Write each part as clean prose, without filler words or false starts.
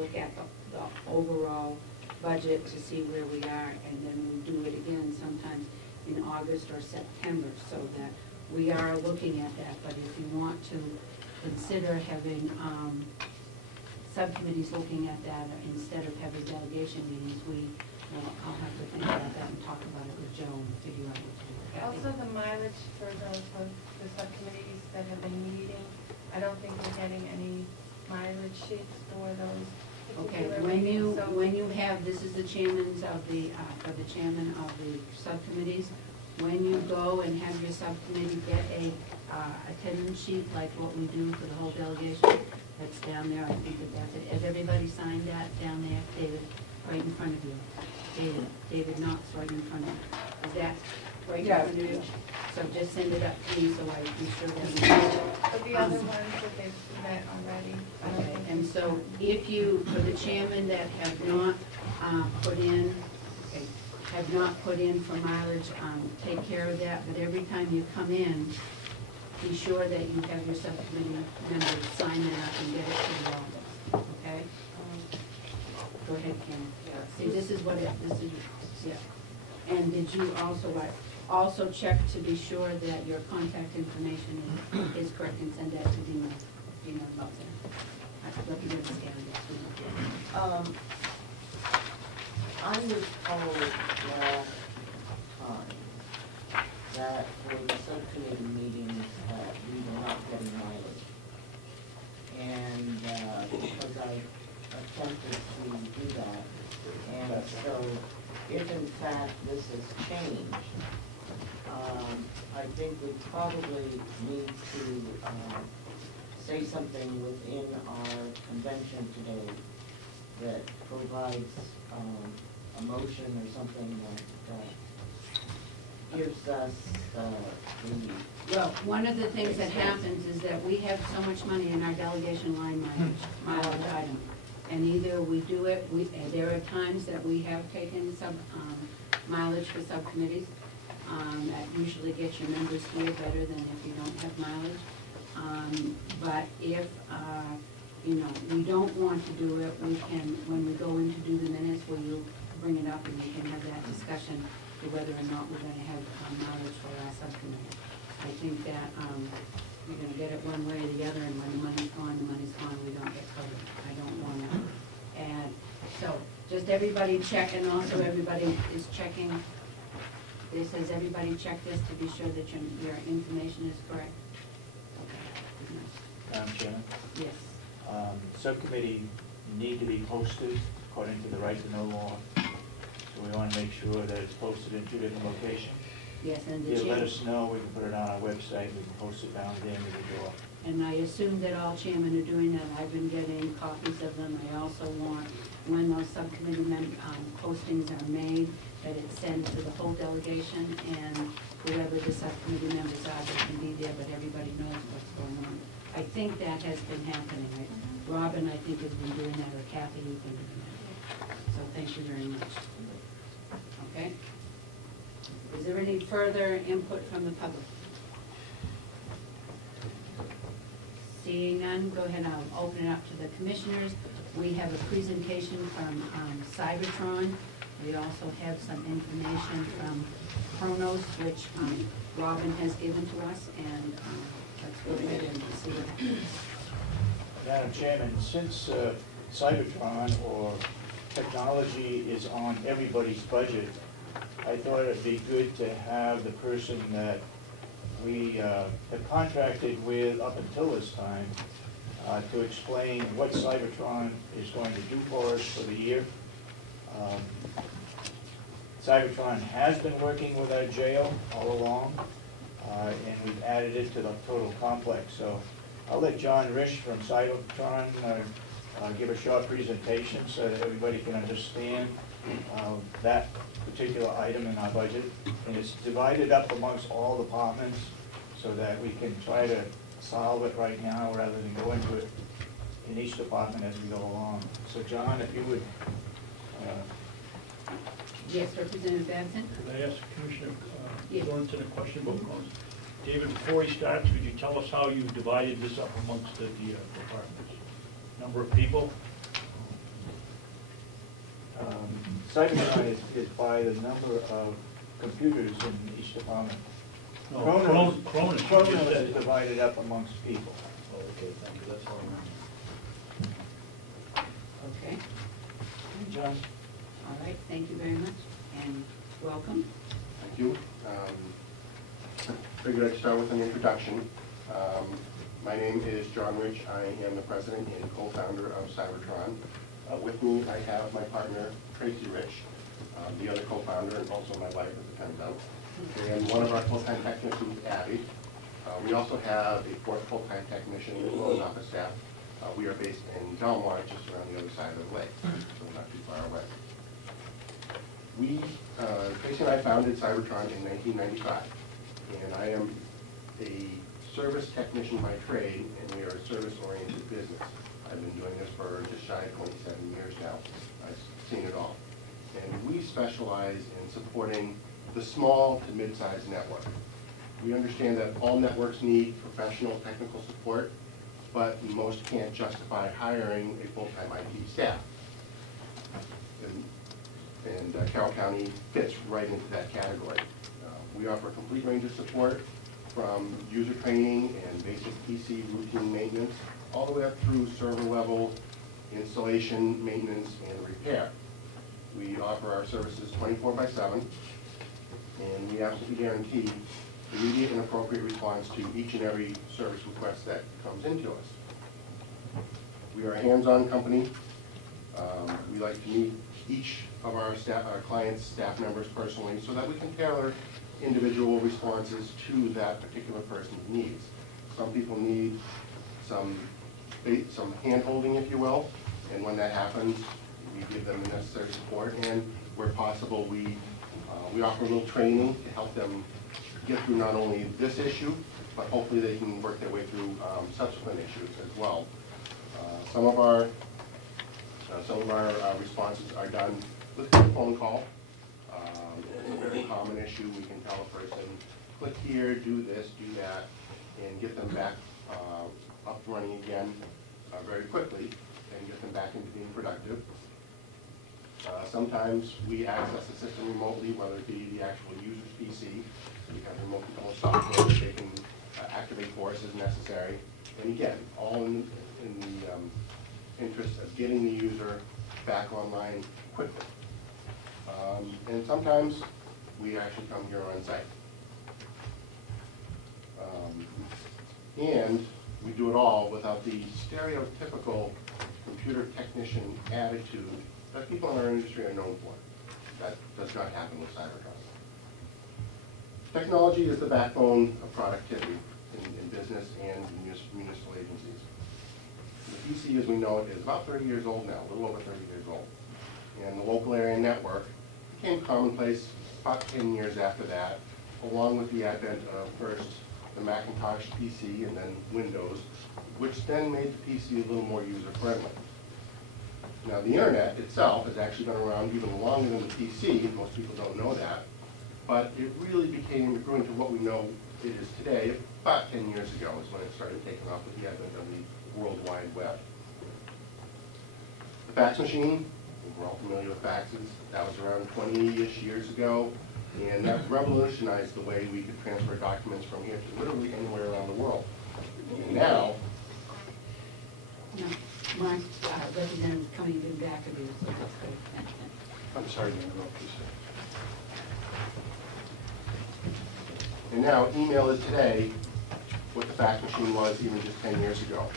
look at the overall budget to see where we are, and then we'll do it again sometimes in August or September, so that we are looking at that. But if you want to consider having subcommittees looking at that instead of having delegation meetings, I'll have to think about that and talk about it with Joe and figure out what to do. Also, the mileage for the subcommittees that have been meeting, I don't think we're getting any mileage sheets for those. Okay, when you have, this is the chairman's of the, for the chairman of the subcommittees, when you go and have your subcommittee get a attendance sheet like what we do for the whole delegation, that's down there. I think that's it. Has everybody signed that down there? David, right in front of you. David Knox, right in front of you. Is that right in front of you? So just send it up to me so I can be sure that. But the other ones that they've met already. Okay, and so if you, for the chairman that have not put in, for mileage, take care of that. But every time you come in, be sure that you have your subcommittee members sign that and get it to the office. Okay? Go ahead, Karen. See, this is what this is. Yeah. And did you also check to be sure that your contact information is correct and send that to Dina? Dina about that. That's what you understand. I was told last time that for the subcommittee meetings that we were not getting mileage. And because I attempted to do that, and so if in fact this has changed, I think we probably need to say something within our convention today that provides a motion or something that gives us the... Well, one of the things that happens is that we have so much money in our delegation line mileage item. And either we do it, there are times that we have taken mileage for subcommittees. That usually gets your members here better than if you don't have mileage. But if we don't want to do it, we can, when we go in to do the minutes, we'll bring it up and we can have that discussion to whether or not we're going to have mileage for our subcommittee. I think that you're going to get it one way or the other, and when the money's gone, we don't get covered. I don't want to add. So just everybody check, and also everybody is checking. This says everybody check this to be sure that your information is correct. Madam Chairman? Yes. Subcommittee need to be posted according to the right to know law. So we want to make sure that it's posted in 2 different locations. Yes, and you let us know, we can put it on our website, we can post it down at the end of the door. And I assume that all chairmen are doing that. I've been getting copies of them. I also want, when those subcommittee postings are made, that it's sent to the whole delegation, and whoever the subcommittee members are, they can be there, but everybody knows what's going on. I think that has been happening. Right? Robin, I think, has been doing that, or Kathy, you've been doing that. So thank you very much. Okay? Is there any further input from the public? Seeing none, go ahead, I'll open it up to the commissioners. We have a presentation from Cybertron. We also have some information from Chronos, which Robin has given to us, and let's go ahead and see what happens. Madam Chairman, since Cybertron or technology is on everybody's budget, I thought it'd be good to have the person that we have contracted with up until this time to explain what Cybertron is going to do for us for the year. Cybertron has been working with our jail all along, and we've added it to the total complex. So I'll let John Risch from Cybertron give a short presentation so that everybody can understand that particular item in our budget. And it's divided up amongst all departments so that we can try to solve it right now rather than go into it in each department as we go along. So John, if you would. Yes, Representative Babson? Could I ask Commissioner Yes. Thornton a question about cost? David, before he starts, could you tell us how you divided this up amongst the departments? Number of people? Cybertron is by the number of computers in each department. No, Chronos Cronus, you just Chronos said is it. divided up amongst people. Oh, okay, thank you, that's all I remember. Okay, John? all right, thank you very much, and welcome. Thank you. Figured I'd start with an introduction. My name is John Rich. I am the president and co-founder of Cybertron. With me, I have my partner, Tracy Rich, the other co-founder, and also my wife at the time, and one of our full-time technicians, Abby. We also have a fourth full-time technician as well as office staff. We are based in Delmar, just around the other side of the lake, so we're not too far away. Tracy and I founded Cybertron in 1995, and I am a service technician by trade, and we are a service-oriented business. I've been doing this for just shy of 27 years now. I've seen it all. And we specialize in supporting the small to mid-sized network. We understand that all networks need professional technical support, but most can't justify hiring a full-time IT staff. And Carroll County fits right into that category. We offer a complete range of support from user training and basic PC routine maintenance, all the way up through server level installation, maintenance, and repair. We offer our services 24/7, and we absolutely guarantee immediate and appropriate response to each and every service request that comes into us. We are a hands-on company. We like to meet each of our clients' staff members personally so that we can tailor individual responses to that particular person's needs. Some people need some hand-holding, if you will, and when that happens, we give them the necessary support, and where possible, we offer a little training to help them get through not only this issue, but hopefully they can work their way through subsequent issues as well. Some of our responses are done with a phone call. It's a very common issue. We can tell a person, click here, do this, do that, and get them back up running again very quickly and get them back into being productive. Sometimes we access the system remotely, whether it be the actual user's PC. We have remote control software that they can activate for us as necessary. And again, all in the interest of getting the user back online quickly. And sometimes we actually come here on site. And we do it all without the stereotypical computer technician attitude that people in our industry are known for. That does not happen with Cybertron. Technology is the backbone of productivity in business and municipal agencies. The PC, as we know it, is about 30 years old now, a little over 30 years old. And the local area network became commonplace about 10 years after that, along with the advent of first the Macintosh PC and then Windows, which then made the PC a little more user-friendly. Now, the internet itself has actually been around even longer than the PC. Most people don't know that. But it really grew into what we know it is today about 10 years ago is when it started taking off with the advent of the World Wide Web. The fax machine, we're all familiar with faxes. That was around 20-ish years ago. And that revolutionized the way we could transfer documents from here to literally anywhere around the world. And now, No, my representative coming in back of you, so that's good. I'm sorry to interrupt you, sir. And now, email is today what the fax machine was even just 10 years ago.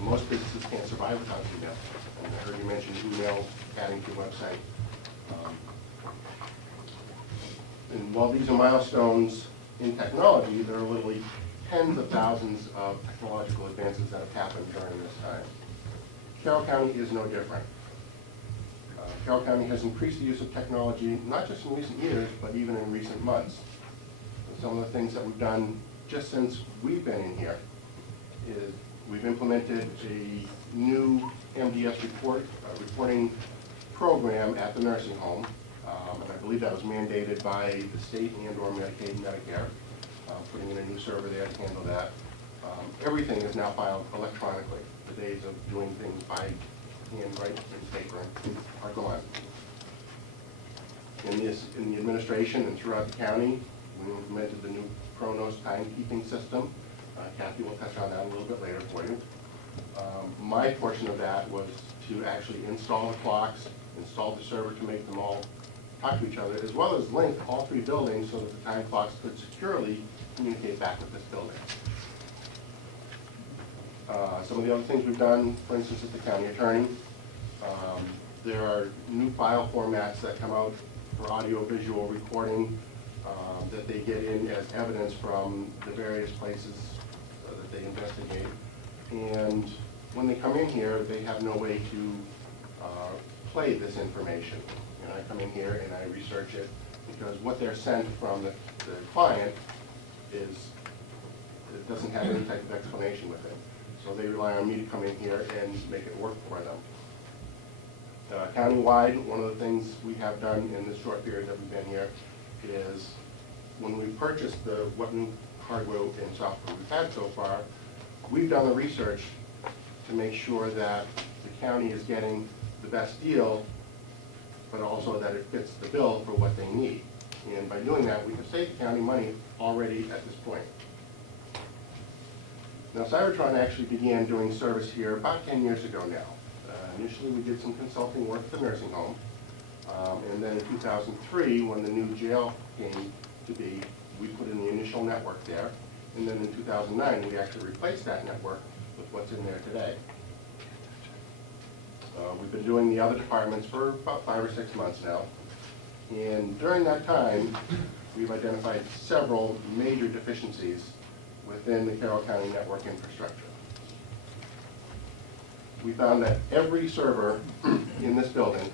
Most businesses can't survive without email. And I heard you mention email adding to your website. And while these are milestones in technology, there are literally tens of thousands of technological advances that have happened during this time. Carroll County is no different. Carroll County has increased the use of technology, not just in recent years, but even in recent months. And some of the things that we've done just since we've been in here is we've implemented a new MDS reporting program at the nursing home. And I believe that was mandated by the state and/or Medicaid and Medicare, putting in a new server there to handle that. Everything is now filed electronically. The days of doing things by hand, write, and paper are gone. In the administration and throughout the county, we implemented the new Kronos timekeeping system. Kathy will touch on that a little bit later for you. My portion of that was to actually install the clocks, install the server to make them all talk to each other, as well as link all 3 buildings so that the time clocks could securely communicate back with this building. Some of the other things we've done, for instance, as the county attorney, there are new file formats that come out for audio-visual recording that they get in as evidence from the various places that they investigate. And when they come in here, they have no way to play this information. And I come in here and I research it, because what they're sent from the client is, it doesn't have any type of explanation with it. So they rely on me to come in here and make it work for them. Countywide, one of the things we have done in this short period that we've been here is, when we purchased what new hardware and software we've had so far, we've done the research to make sure that the county is getting the best deal, but also that it fits the bill for what they need. And by doing that, we have saved the county money already at this point. Now, Cybertron actually began doing service here about 10 years ago now. Initially, we did some consulting work at the nursing home. And then in 2003, when the new jail came to be, we put in the initial network there. And then in 2009, we actually replaced that network with what's in there today. We've been doing the other departments for about 5 or 6 months now. And during that time, we've identified several major deficiencies within the Carroll County network infrastructure. We found that every server in this building,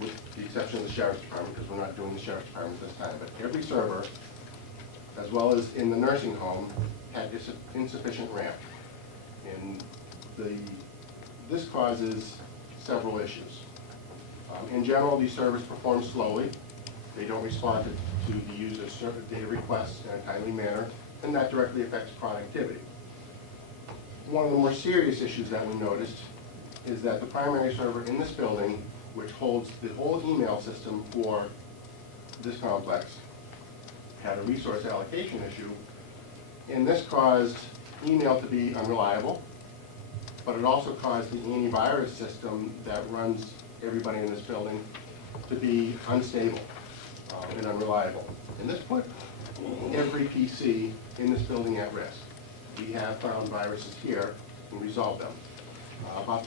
with the exception of the Sheriff's Department, because we're not doing the Sheriff's Department this time, but every server, as well as in the nursing home, had insufficient RAM. And this causes several issues. In general, these servers perform slowly. They don't respond to the user's data requests in a timely manner, and that directly affects productivity. One of the more serious issues that we noticed is that the primary server in this building, which holds the whole email system for this complex, had a resource allocation issue, and this caused email to be unreliable, but it also caused the antivirus system that runs everybody in this building to be unstable and unreliable. And this put every PC in this building at risk. We have found viruses here and resolved them. About 3